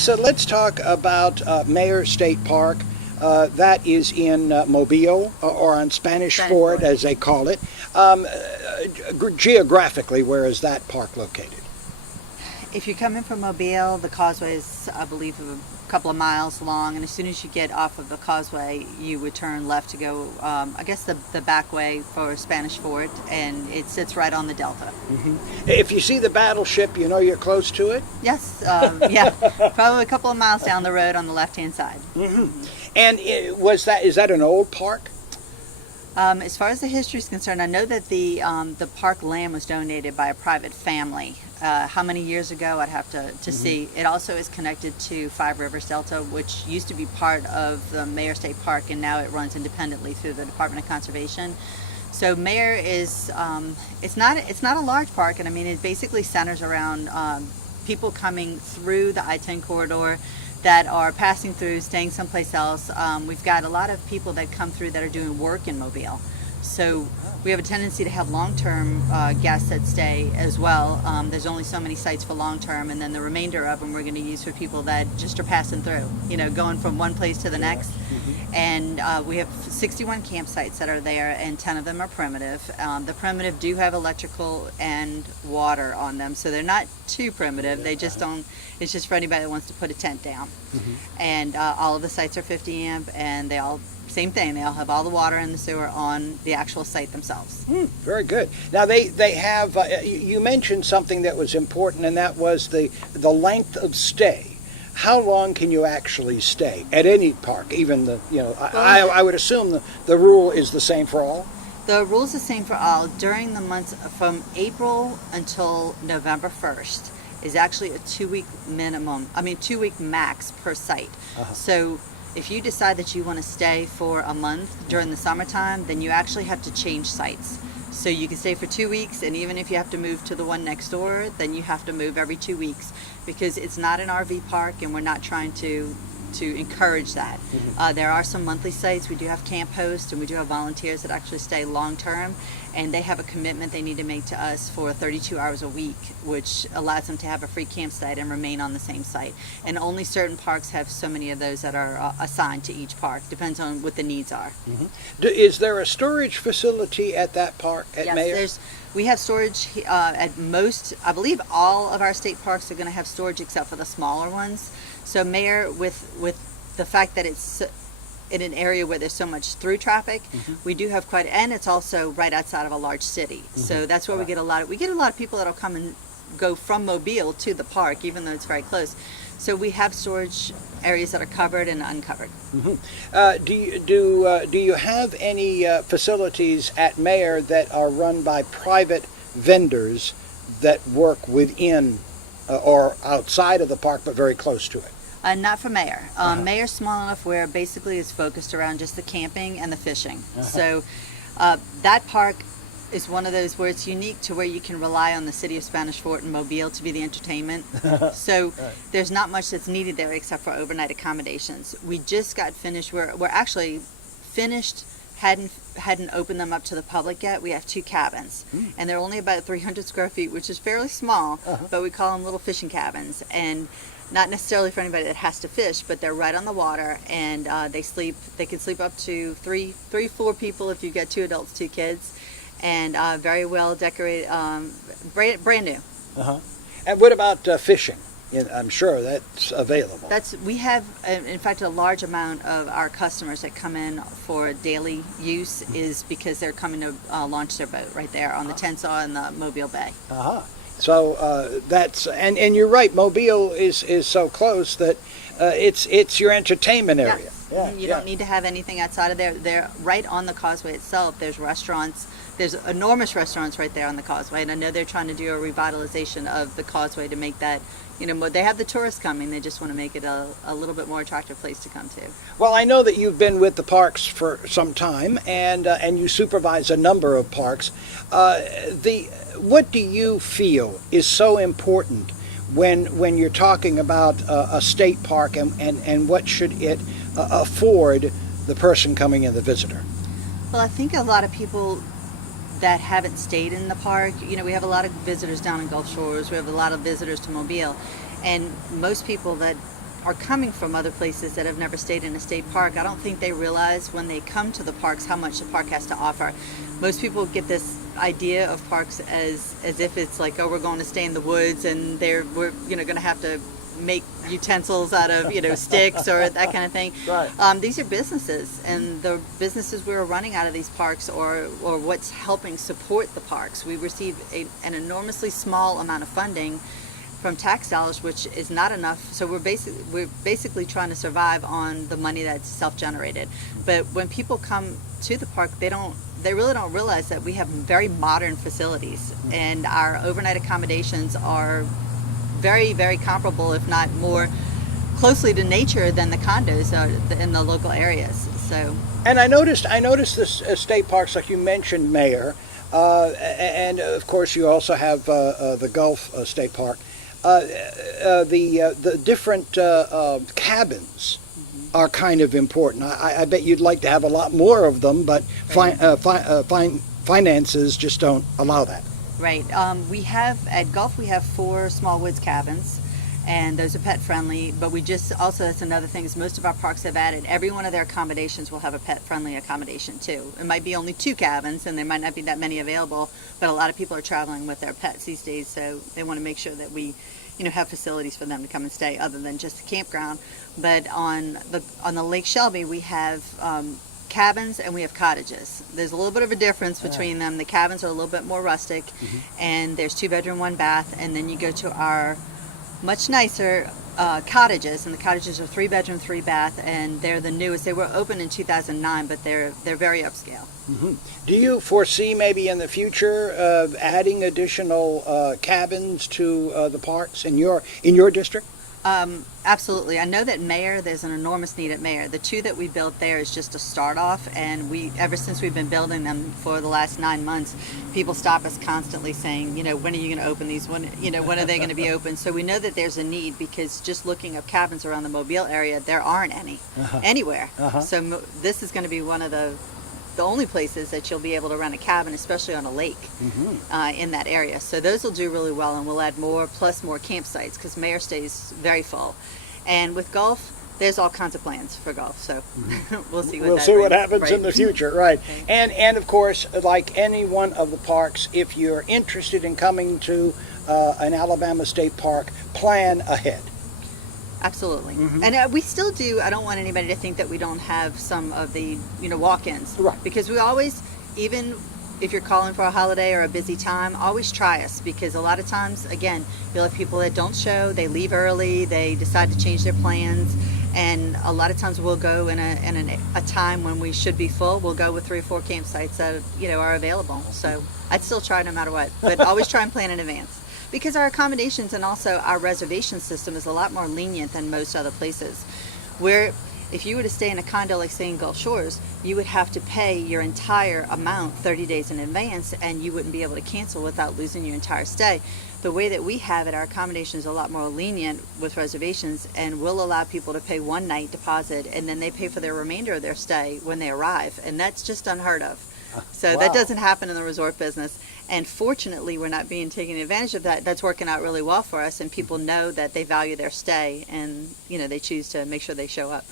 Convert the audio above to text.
Lisa, let's talk about Meaher State Park. That is in Mobile, or on Spanish Fort, as they call it. Geographically, where is that park located? If you're coming from Mobile, the causeway is, I believe, a couple of miles long, and as soon as you get off of the causeway, you would turn left to go, I guess, the back way for Spanish Fort, and it sits right on the delta. Mm-hmm. If you see the battleship, you know you're close to it? Yes, yeah, probably a couple of miles down the road on the left-hand side. Mm-hmm. And is that an old park? As far as the history is concerned, I know that the park land was donated by a private family. How many years ago, I'd have to see. It also is connected to RV'ers Delta, which used to be part of the Meaher State Park, and now it runs independently through the Department of Conservation. So Meaher is, it's not a large park, and I mean, it basically centers around people coming through the I-10 corridor that are passing through, staying someplace else. We've got a lot of people that come through that are doing work in Mobile. So we have a tendency to have long-term guests that stay as well. There's only so many sites for long-term, and then the remainder of them we're going to use for people that just are passing through, you know, going from one place to the next. And we have 61 campsites that are there, and 10 of them are primitive. The primitive do have electrical and water on them, so they're not too primitive. They just don't, it's just for anybody that wants to put a tent down. And all of the sites are 50 amp, and they all, same thing, they all have all the water and the sewer on the actual site themselves. Very good. Now they have, you mentioned something that was important, and that was the length of stay. How long can you actually stay at any park? Even the, you know, I would assume the rule is the same for all? The rule is the same for all. During the months from April until November 1st is actually a 2-week minimum, 2-week max per site. So if you decide that you want to stay for a month during the summertime, then you actually have to change sites. So you can stay for 2 weeks, and even if you have to move to the one next door, then you have to move every 2 weeks, because it's not an RV park, and we're not trying to encourage that. There are some monthly sites. We do have camp hosts, and we do have volunteers that actually stay long term, and they have a commitment they need to make to us for 32 hours a week, which allows them to have a free campsite and remain on the same site. And only certain parks have so many of those that are assigned to each park. Depends on what the needs are. Is there a storage facility at that park at Meaher? Yes, we have storage at most. I believe all of our state parks are going to have storage except for the smaller ones. So Meaher, with the fact that it's in an area where there's so much through traffic, we do have quite, and it's also right outside of a large city. So that's where we get a lot of people that'll come and go from Mobile to the park, even though it's very close. So we have storage areas that are covered and uncovered. Do you have any facilities at Meaher that are run by private vendors that work within or outside of the park, but very close to it? Not for Meaher. Meaher's small enough where basically it's focused around just the camping and the fishing. So that park is one of those where it's unique to where you can rely on the city of Spanish Fort and Mobile to be the entertainment. So there's not much that's needed there except for overnight accommodations. We just got finished. We're actually finished. Hadn't opened them up to the public yet. We have 2 cabins, and they're only about 300 square feet, which is fairly small, but we call them little fishing cabins. And not necessarily for anybody that has to fish, but they're right on the water, and they can sleep up to 4 people if you've got 2 adults, 2 kids, and very well decorated, brand new. And what about fishing? I'm sure that's available. We have, in fact, a large amount of our customers that come in for daily use is because they're coming to launch their boat right there on the Tensaw in the Mobile Bay. So that's, and you're right, Mobile is so close that it's your entertainment area. You don't need to have anything outside of there. They're right on the causeway itself. There's restaurants. There's enormous restaurants right there on the causeway, and I know they're trying to do a revitalization of the causeway to make that, you know, they have the tourists coming. They just want to make it a little bit more attractive place to come to. Well, I know that you've been with the parks for some time, and you supervise a number of parks. What do you feel is so important when you're talking about a state park, and what should it afford the person coming in, the visitor? Well, I think a lot of people that haven't stayed in the park, you know, we have a lot of visitors down in Gulf Shores, we have a lot of visitors to Mobile, and most people that are coming from other places that have never stayed in a state park, I don't think they realize when they come to the parks how much the park has to offer. Most people get this idea of parks as if it's like, oh, we're going to stay in the woods and we're going to have to make utensils out of sticks or that kind of thing. Right. These are businesses, and the businesses we're running out of these parks or what's helping support the parks. We receive an enormously small amount of funding from tax dollars, which is not enough. So we're basically trying to survive on the money that's self-generated. But when people come to the park, they really don't realize that we have very modern facilities, and our overnight accommodations are very, very comparable, if not more closely to nature than the condos in the local areas. So, and I noticed this state parks, like you mentioned, Meaher, and of course you also have the Gulf State Park. The different cabins are kind of important. I bet you'd like to have a lot more of them, but finances just don't allow that. Right. We have, at Gulf, we have 4 small woods cabins, and those are pet friendly, but we just, also that's another thing, is most of our parks have added, every one of their accommodations will have a pet friendly accommodation too. It might be only 2 cabins, and there might not be that many available, but a lot of people are traveling with their pets these days, so they want to make sure that we have facilities for them to come and stay other than just a campground. But on the Lake Shelby, we have cabins and we have cottages. There's a little bit of a difference between them. The cabins are a little bit more rustic, and there's 2 bedroom, 1 bath, and then you go to our much nicer cottages, and the cottages are 3 bedroom, 3 bath, and they're the newest. They were opened in 2009, but they're very upscale. Do you foresee maybe in the future adding additional cabins to the parks in your district? Absolutely. I know that Meaher, there's an enormous need at Meaher. The 2 that we built there is just a start off, and ever since we've been building them for the last 9 months, people stop us constantly saying, when are you going to open these? When are they going to be open? So we know that there's a need, because just looking up cabins around the Mobile area, there aren't any anywhere. So this is going to be one of the only places that you'll be able to rent a cabin, especially on a lake in that area. So those will do really well, and we'll add more, plus more campsites, because Meaher stays very full. And with Gulf, there's all kinds of plans for Gulf, so we'll see what happens in the future, right? Okay. And of course, like any one of the parks, if you're interested in coming to an Alabama state park, plan ahead. Absolutely. And we still do. I don't want anybody to think that we don't have some of the walk-ins, right? Because we always, even if you're calling for a holiday or a busy time, always try us, because a lot of times, again, you'll have people that don't show, they leave early, they decide to change their plans, and a lot of times we'll go in a time when we should be full. We'll go with 3 or 4 campsites that are available. So I'd still try no matter what, but always try and plan in advance. Because our accommodations and also our reservation system is a lot more lenient than most other places. Where if you were to stay in a condo, like say in Gulf Shores, you would have to pay your entire amount 30 days in advance, and you wouldn't be able to cancel without losing your entire stay. The way that we have it, our accommodation is a lot more lenient with reservations, and we'll allow people to pay 1 night deposit, and then they pay for the remainder of their stay when they arrive, and that's just unheard of. So that doesn't happen in the resort business. And fortunately, we're not being taken advantage of that. That's working out really well for us, and people know that they value their stay, and they choose to make sure they show up.